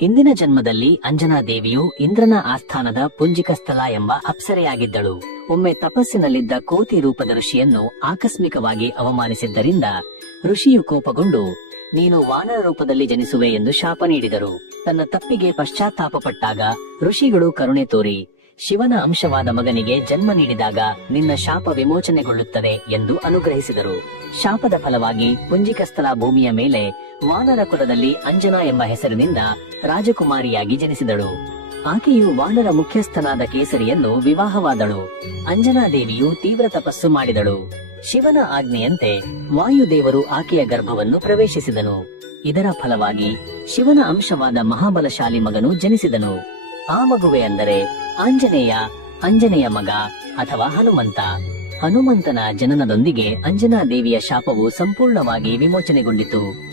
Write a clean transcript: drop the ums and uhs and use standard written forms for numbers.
ಹಿಂದಿನ ಜನ್ಮದಲ್ಲಿ ಅಂಜನಾ ದೇವಿಯು ಇಂದ್ರನ ಆಸ್ಥಾನದ ಪುಂಜಿಕಸ್ಥಲ ಎಂಬ ಅಪ್ಸರೆಯಾಗಿದ್ದಳು. ಒಮ್ಮೆ ತಪಸ್ಸಿನಲ್ಲಿದ್ದ ಕೋತಿ ರೂಪದ ಋಷಿಯನ್ನು ಆಕಸ್ಮಿಕವಾಗಿ ಅವಮಾನಿಸಿದ್ದರಿಂದ ಋಷಿಯು ಕೋಪಗೊಂಡು ನೀನು ವಾನರ ರೂಪದಲ್ಲಿ ಜನಿಸುವೆ ಎಂದು ಶಾಪ ನೀಡಿದರು. ತನ್ನ ತಪ್ಪಿಗೆ ಪಶ್ಚಾತ್ತಾಪಪಟ್ಟಾಗ ಋಷಿಗಳು ಕರುಣೆ ತೋರಿ ಶಿವನ ಅಂಶವಾದ ಮಗನಿಗೆ ಜನ್ಮ ನೀಡಿದಾಗ ನಿನ್ನ ಶಾಪ ವಿಮೋಚನೆಗೊಳ್ಳುತ್ತದೆ ಎಂದು ಅನುಗ್ರಹಿಸಿದರು. ಶಾಪದ ಫಲವಾಗಿ ಪುಂಜಿಕಸ್ಥಲ ಭೂಮಿಯ ಮೇಲೆ ವಾನರ ಕುಲದಲ್ಲಿ ಅಂಜನಾ ಎಂಬ ಹೆಸರಿನಿಂದ ರಾಜಕುಮಾರಿಯಾಗಿ ಜನಿಸಿದಳು. ಆಕೆಯು ವಾನರ ಮುಖ್ಯಸ್ಥನಾದ ಕೇಸರಿಯನ್ನು ವಿವಾಹವಾದಳು. ಅಂಜನಾ ದೇವಿಯು ತೀವ್ರ ತಪಸ್ಸು ಮಾಡಿದಳು. ಶಿವನ ಆಜ್ಞೆಯಂತೆ ವಾಯುದೇವರು ಆಕೆಯ ಗರ್ಭವನ್ನು ಪ್ರವೇಶಿಸಿದನು. ಇದರ ಫಲವಾಗಿ ಶಿವನ ಅಂಶವಾದ ಮಹಾಬಲಶಾಲಿ ಮಗನು ಜನಿಸಿದನು. ಆ ಮಗುವೆ ಅಂದರೆ ಆಂಜನೇಯ, ಅಂಜನೆಯ ಮಗ ಅಥವಾ ಹನುಮಂತ. ಹನುಮಂತನ ಜನನದೊಂದಿಗೆ ಅಂಜನಾ ದೇವಿಯ ಶಾಪವು ಸಂಪೂರ್ಣವಾಗಿ ವಿಮೋಚನೆಗೊಂಡಿತು.